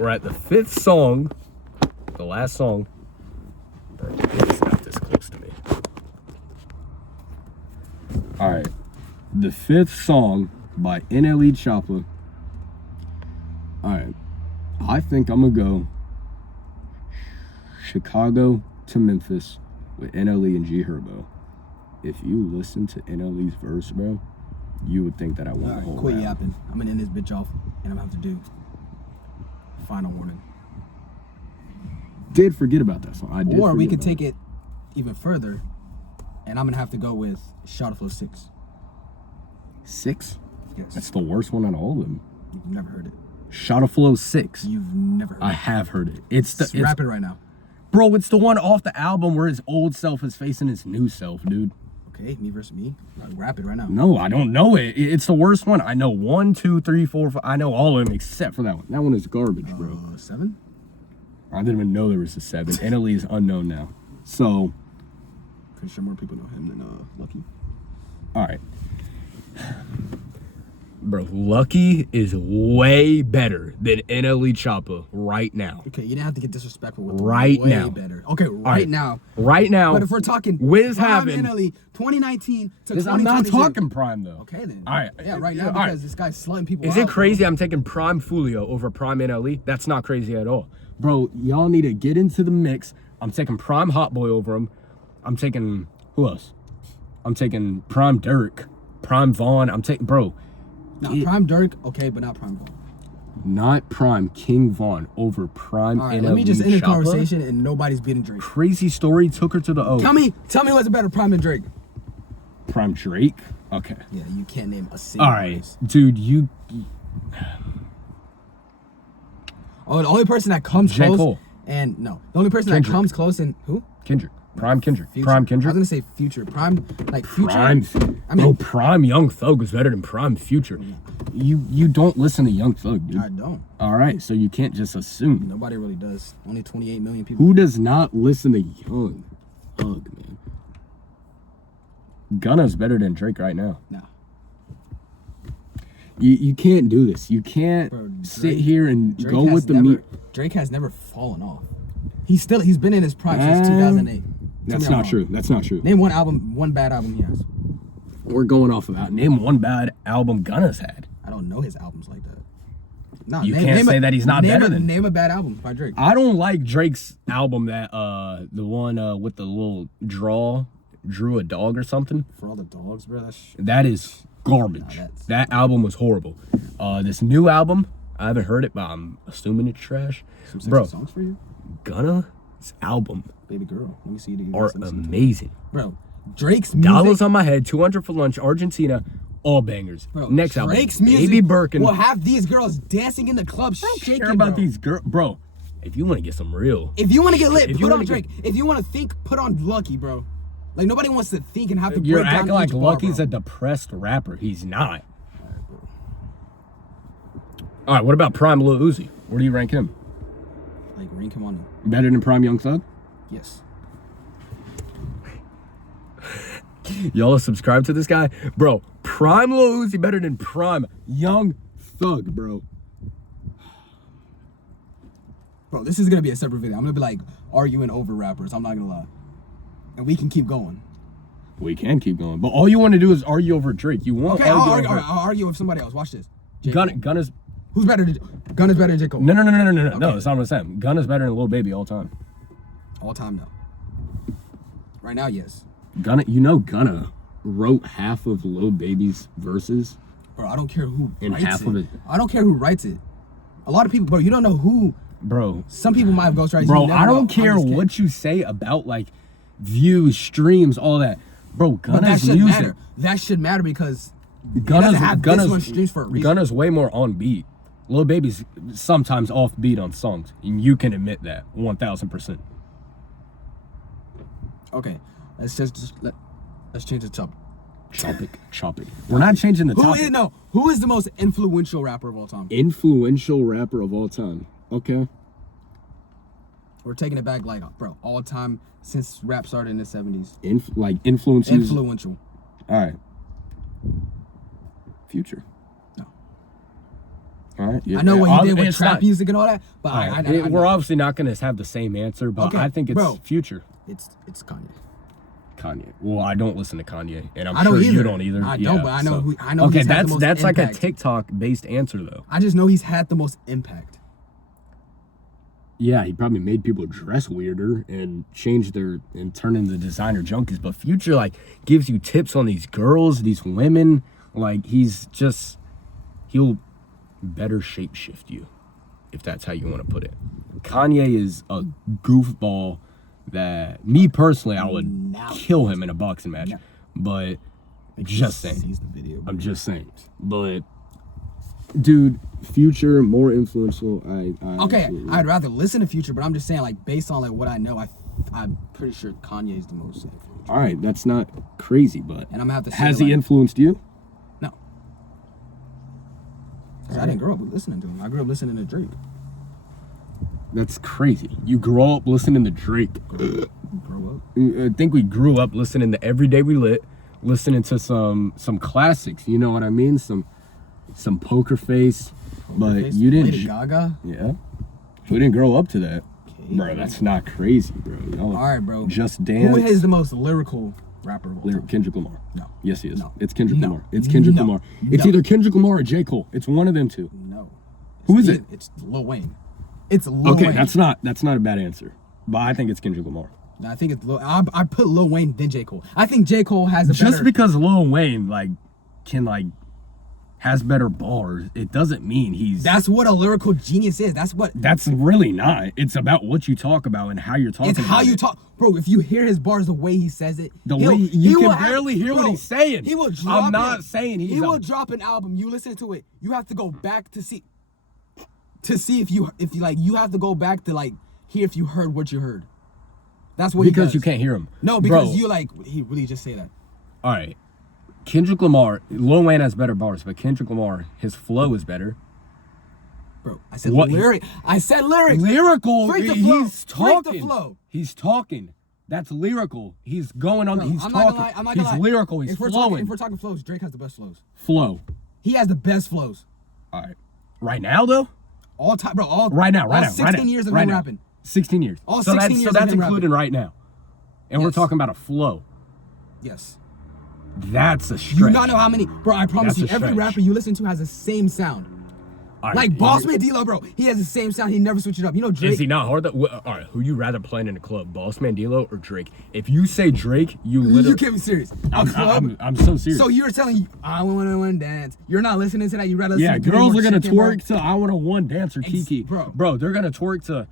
We're at the 5th song. The last song. Bro, it's not this close to me. Alright. The 5th song by NLE Choppa. Alright. I think I'm gonna go Chicago to Memphis with NLE and G Herbo. If you listen to NLE's verse, bro, you would think that I won the whole quit round. yapping. I'm gonna end this bitch off, and I'm gonna have to do final warning. Did forget about that song. I did. Or we forget could about take it even further, and I'm gonna have to go with Shot Flow 6. 6. Yes. That's the worst one out of all of them. You've never heard it. Shot of Flow 6. You've never heard I it. have heard it. It's the Rap it right now. bro. It's the one off the album where his old self is facing his new self, dude. Okay, me versus me. Rap it right now. No, I don't know it. It's the worst one. I know 1, 2, 3, 4, 5. I know all of them except for that one. That one is garbage, bro. 7? I didn't even know there was a 7. NLE is unknown now. So, Pretty sure more people know him than Lucky. all right. Bro, Lucky is way better than NLE Choppa right now. Okay, you didn't have to get disrespectful with Right way now. better. Okay, right now. Right now. But if we're talking Wiz prime having. NLE 2019 to I'm 2022. not talking prime though. Okay then. All right. Yeah, right now All because right. this guy's slutting people Is out. it crazy I'm taking prime Fulio over prime NLE? That's not crazy at all. Bro, y'all need to get into the mix. I'm taking prime Hot Boy over him. I'm taking, who else? I'm taking prime Dirk, prime Vaughn. I'm taking, bro. Now, prime Dirk, okay, but not prime Vaughn. Not prime King Vaughn over prime All right, NLE let me just end the Choppa. conversation and nobody's beating Drake. Crazy story, took her to the O. Tell me what's a better prime than Drake. Prime Drake? Okay. Yeah, you can't name a single All right, artist. dude, you. Oh, the only person that comes J. close Cole. and no, the only person Kendrick. that comes close and who? Kendrick. Prime Kendrick. Future. Prime I Kendrick. was gonna say Future. Prime, like Future. Prime. I mean, Bro, prime Young Thug was better than prime Future. You don't listen to Young Thug, dude. I don't. All right, so you can't just assume. Nobody really does. Only 28 million people. Who does not listen to Young Thug, man? Gunna's better than Drake right now. Nah. You can't do this. You can't Bro, sit here and Drake go has with the never, meat. Drake has never fallen off. He's been in his prime since 2008. That's Tell me I'm not true. wrong. That's not true. Name one bad album he has. We're going off of that. Name one bad album Gunna's had. I don't know his albums like that. No, You can't say that he's not better than. Name a bad album by Drake. I don't like Drake's album that the one with the little drew a dog or something. For all the dogs, bro. That is garbage. Nah, that's- That album was horrible. This new album, I haven't heard it, but I'm assuming it's trash. Some sexy Bro, songs for you, Gunna's album baby girl. Let me see you. are amazing. Bro, Drake's music. Dollars on my head, 200 for lunch, Argentina, all bangers. Bro, Next Drake's album, music Baby Birkin. will have these girls dancing in the club, I don't shaking. care about bro. these girls, bro. If you want to get some real, If you want to get lit, If you put on wanna Drake. If you want to think, put on Lucky, bro. Like nobody wants to think and have to you're break down acting like each bar, Lucky's bro. a depressed rapper. He's not. All right, what about Prime Lil Uzi? Where do you rank him? Like rank him on. Better than Prime Young Thug? Yes. Y'all subscribe to this guy? Bro, Prime Lil Uzi better than Prime Young Thug, bro. Bro, this is gonna be a separate video. I'm gonna be like arguing over rappers. I'm not gonna lie. And we can keep going. We can keep going, but all you want to do is argue over Drake. You want Okay, to I'll argue over argue with somebody else. Watch this. J. Cole. Gunna's. Who's better? Gun is better than J. Cole. No. Okay. That's not what I'm saying. Gunna's better than Lil Baby all time. All time no. Right now, yes. Gunna wrote half of Lil Baby's verses. Bro, I don't care who And writes half it. of it. I don't care who writes it. A lot of people, bro, you don't know who. Bro, Some people might have ghostwriters. Bro, you never I know. don't care I'm just kidding. what you say about like views, streams, all that. Bro, But that Gunna's should music. matter. That should matter because it doesn't have this much streams for a reason. Gunna's way more on beat. Lil Baby's sometimes off beat on songs, and you can admit that 1000%. Okay, let's change the topic. Chop it. We're not changing the topic. Who is the most influential rapper of all time? Influential rapper of all time. Okay. We're taking it back, like, bro, all time since rap started in the 70s. Influences. Influential. All right. Future. No. Alright, yeah, I know what he did with it's trap not- music and all that, but alright, I we're know. obviously not gonna have the same answer, but Okay, I think it's bro. Future. It's Kanye. Kanye. Well, I don't listen to Kanye, and I'm I don't sure you either. don't either. I don't, but I know so- I know Okay, he's had the that's most that's like a impact. TikTok-based answer though. I just know he's had the most impact. Yeah, he probably made people dress weirder and change their and turn into designer junkies. But Future like gives you tips on these girls, these women. Like he'll better shapeshift you, if that's how you want to put it. Kanye is a goofball that me personally I would Now- kill him in a boxing match. No. But just saying. Sees the video. I'm just saying. But dude, Future more influential. I Okay, absolutely- I'd rather listen to Future, but I'm just saying, like, based on like what I know, I'm pretty sure Kanye's the most influential. All right, that's not crazy, but And I'm gonna have to say, has like, he influenced you? No, 'cause I didn't grow up listening to him. I grew up listening to Drake. That's crazy. You grow up listening to Drake. Grow up. I think we grew up listening to Everyday We Lit, listening to some classics. You know what I mean? Some Poker Face, but Face, you didn't. Lady Gaga. Yeah, we didn't grow up to that, Okay. bro. That's not crazy, bro. Y'all All right, bro. Just Dance. Who is the most lyrical rapper of all time? Kendrick Lamar. No. Yes, he is. No. It's Kendrick No. Lamar. It's Kendrick No. Lamar. It's No. either Kendrick Lamar or J. Cole. It's one of them two. No. Who is it? It's Lil Wayne. It's Lil Okay, Wayne. that's not a bad answer, but I think it's Kendrick Lamar. I think it's Lil. I put Lil Wayne then J Cole. I think J Cole has a Just better. because Lil Wayne has better bars, it doesn't mean he's. That's what a lyrical genius is. That's what. That's really not. It's about what you talk about and how you're talking. It's how about you it. talk, bro. If you hear his bars, the way he says it, The he'll- way he you will can barely hear what bro, he's saying. He will drop. I'm not saying he's. He a- will drop an album. You listen to it. You have to go back to see. If you like, you have to go back to like hear if you heard what you heard. That's what. because he does. you can't hear him. No, because Bro, you like. He really just say that. All right, Kendrick Lamar. Lil Wayne has better bars, but Kendrick Lamar, his flow is better. Bro, I said What- lyric. I said lyrics. Lyrical. Freak the flow. He's Freak the talking. flow. He's talking. That's lyrical. He's going on. Bro, he's I'm talking. not gonna lie. I'm not he's gonna lie. lyrical. He's if we're flowing. talking flows, Drake has the best flows. Flow. He has the best flows. All right. Right now though. All time, bro. Right now. all 16 years of him rapping. 16 years. All so 16 that's, years so of that's him including right now. And we're Yes. talking about a flow. Yes. That's a stretch. You not know how many, bro. I promise That's you, a every stretch. rapper you listen to has the same sound. All right, Like Bossman D-Lo, bro. He has the same sound. He never switch it up. You know Drake. Is he not hard? All right, who you rather playing in a club, Bossman D-Lo or Drake? If you say Drake, you literally. You can't be serious. A club. I'm so serious. So you're telling I want to dance. You're not listening to that. You rather yeah, listen to girls are Kenny gonna Chicken, bro. twerk to "I Want a One Dance" or Kiki, bro. They're gonna twerk to.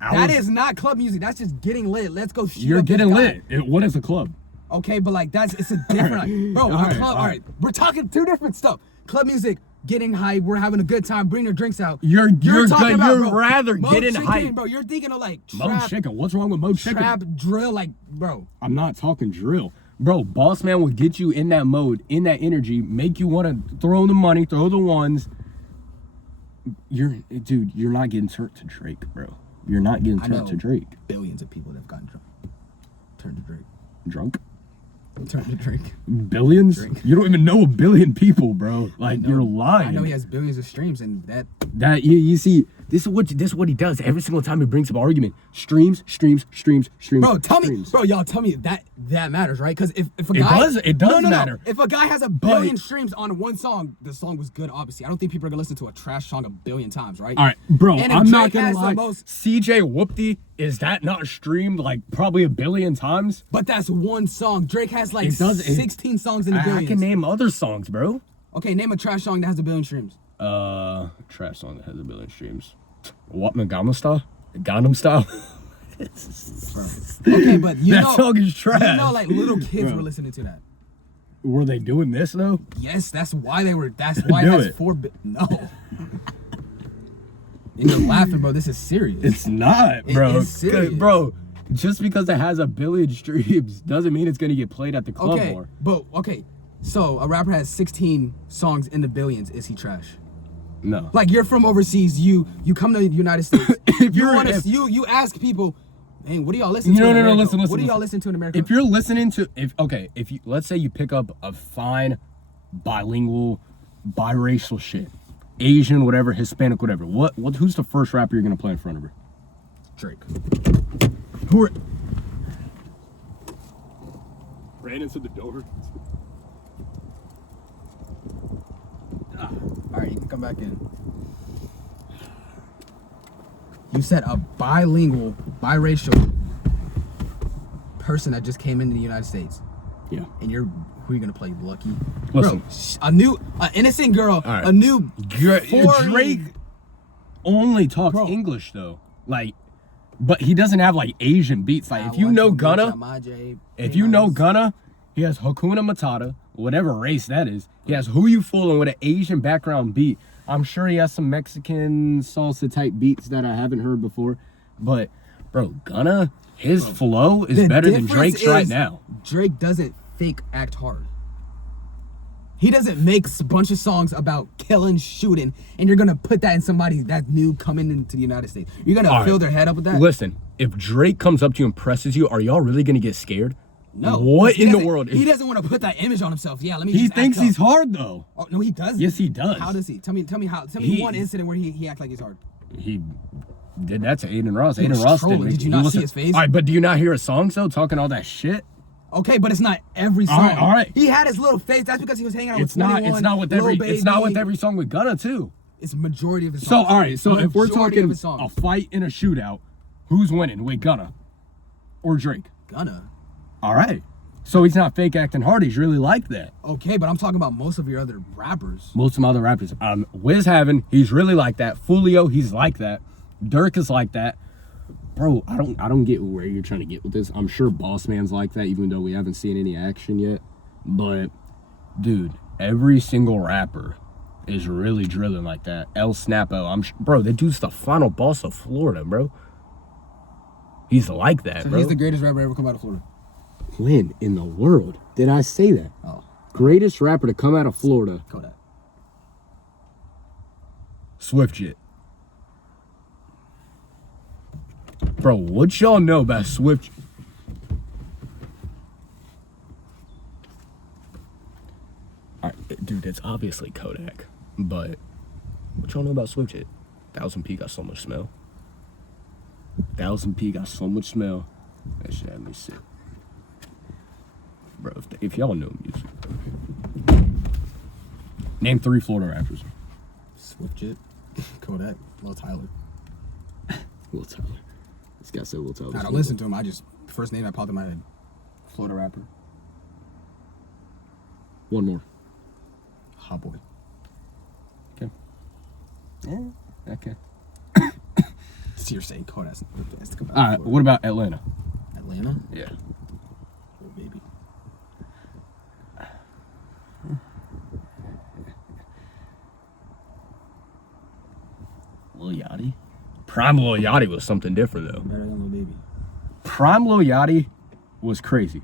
That is not club music. That's just getting lit. Let's go. shoot You're up this getting guy. lit. What is a club? Okay, but like it's a different, like, bro. All right, club. all All right. right, we're talking two different stuff. Club music, getting hype. We're having a good time. Bring your drinks out. You're talking good. about, You're bro, rather Mo getting Chicken, hype. bro. You're thinking of like Mo trap, Chicken. What's wrong with Mo Chicken? trap drill, like, bro. I'm not talking drill. Bro, Boss Man will get you in that mode, in that energy, make you want to throw the money, throw the ones. You're not getting turned to Drake, bro. You're not getting I know turned to Drake. billions of people that have gotten drunk. Turned to Drake. Drunk? Turned to Drake. Billions? Drake. You don't even know a billion people, bro. Like, No, you're lying. I know he has billions of streams, and that. That you see, this is what he does every single time he brings up argument. Streams. Bro, tell me, streams. bro, y'all tell me that matters, right? Because if a It guy, does- it does no, matter. If a guy has a billion streams on one song, the song was good. Obviously, I don't think people are gonna listen to a trash song a billion times, right? All right, bro, And if I'm not Drake gonna has the lie. most- CJ Whoopty, is that not streamed like probably a billion times? But that's one song. Drake has like It does- it- 16 songs in the I billions. can name other songs, bro. Okay, name a trash song that has a billion streams. Trash song that has a billion streams. What, Gangnam Style? Gangnam Style? Okay, but you That know, song is trash. You know, like little kids Bro. were listening to that. Were they doing this though? Yes, that's why they were. That's why it Do has it. 4 billion. No. And you're laughing, bro. This is serious. It's not, It bro. is serious. Bro, just because it has a billion streams doesn't mean it's gonna get played at the club okay, more. but okay. So a rapper has 16 songs in the billions. Is he trash? No. Like you're from overseas. You come to the United States. If you're- if- you ask people, hey, what do y'all listen to? No, in no, no, America? listen. What do y'all listen to in America? If you're listening to, if you, let's say you pick up a fine, bilingual, biracial shit, Asian, whatever, Hispanic, whatever. Who's the first rapper you're gonna play in front of her? Drake. Who are? Ran into the door. All right, you can come back in. You said a bilingual, biracial person that just came into the United States, Yeah. and who are you gonna play? Lucky? Listen. Bro, an innocent girl, All right. a new Drake only talks Bro. English though, like, but he doesn't have like Asian beats. Like, if you know Gunna, he has Hakuna Matata, whatever race that is. He has Who You Foolin' with an Asian background beat. I'm sure he has some Mexican salsa type beats that I haven't heard before, but bro, Gunna, his flow is better than Drake's right now. Drake doesn't fake act hard. He doesn't make a bunch of songs about killing, shooting, and you're gonna put that in somebody that's new coming into the United States. You're gonna fill their head up with that. Listen, if Drake comes up to you and presses you, are y'all really gonna get scared? No. What He in the doesn't- world? He doesn't want to put that image on himself. Yeah, let me. He just thinks act he's tough. hard though. Oh no, he doesn't. Yes, he does. How does he? Tell me how. Tell me one incident where he act like he's hard. He did that to Aiden Ross. He was Aiden Ross trolling. didn't. Did you he not wasn't- see his face? All right, but do you not hear his songs though, talking all that shit? Okay, but it's not every song. All right. He had his little face. That's because he was hanging out It's with 21, not. It's not with Lil every. It's not with Baby. every song with Gunna too. It's majority of his So songs. all right. So if we're Majority talking of his songs. a fight in a shootout, who's winning? With Gunna or Drake? Gunna. All right. So he's not fake acting hard. He's really like that. Okay, but I'm talking about most of your other rappers. Most of my other rappers. Wiz Heaven, he's really like that. Fulio, he's like that. Dirk is like that. Bro, I don't get where you're trying to get with this. I'm sure Boss Man's like that, even though we haven't seen any action yet. But, dude, every single rapper is really drilling like that. El Snapo, bro, that dude's the final boss of Florida, bro. He's like that, So bro. he's the greatest rapper ever come out of Florida. When in the world did I say that? Oh, Greatest rapper to come out of Florida, Kodak. Swiftjet. Bro, what y'all know about Swift? Dude, it's obviously Kodak, but what y'all know about Swiftjet? 1000p got so much smell. 1000p got so much smell. That shit had me sick. Bro, if y'all know music, name 3 Florida rappers. Swiftjet, Kodak, Lil Tyler. Will Tyler. This guy said Will Tyler. I don't listen to him. I just first name that popped in my head. Florida rapper. One more. Hot Boy. Okay. Yeah. Okay. So you're saying Kodak's the best to come out All of right. Florida. What about Atlanta? Atlanta? Yeah. Oh, baby. Lil Yachty. Prime Lil Yachty was something different though. Better than Lil Baby. Prime Lil Yachty was crazy.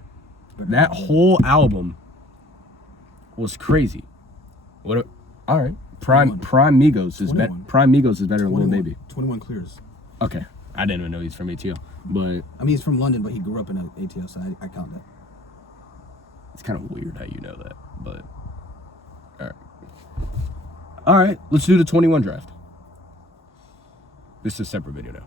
That whole album was crazy. What? All right. Prime 21. Migos is better. 21. Prime Migos is better than Lil 21. Baby. 21 Clears. Okay. I didn't even know he's from ATL, but I mean, he's from London, but he grew up in ATL, so I count that. it's kind of weird how you know that. But all right. All right. Let's do the 21 draft. This is a separate video now.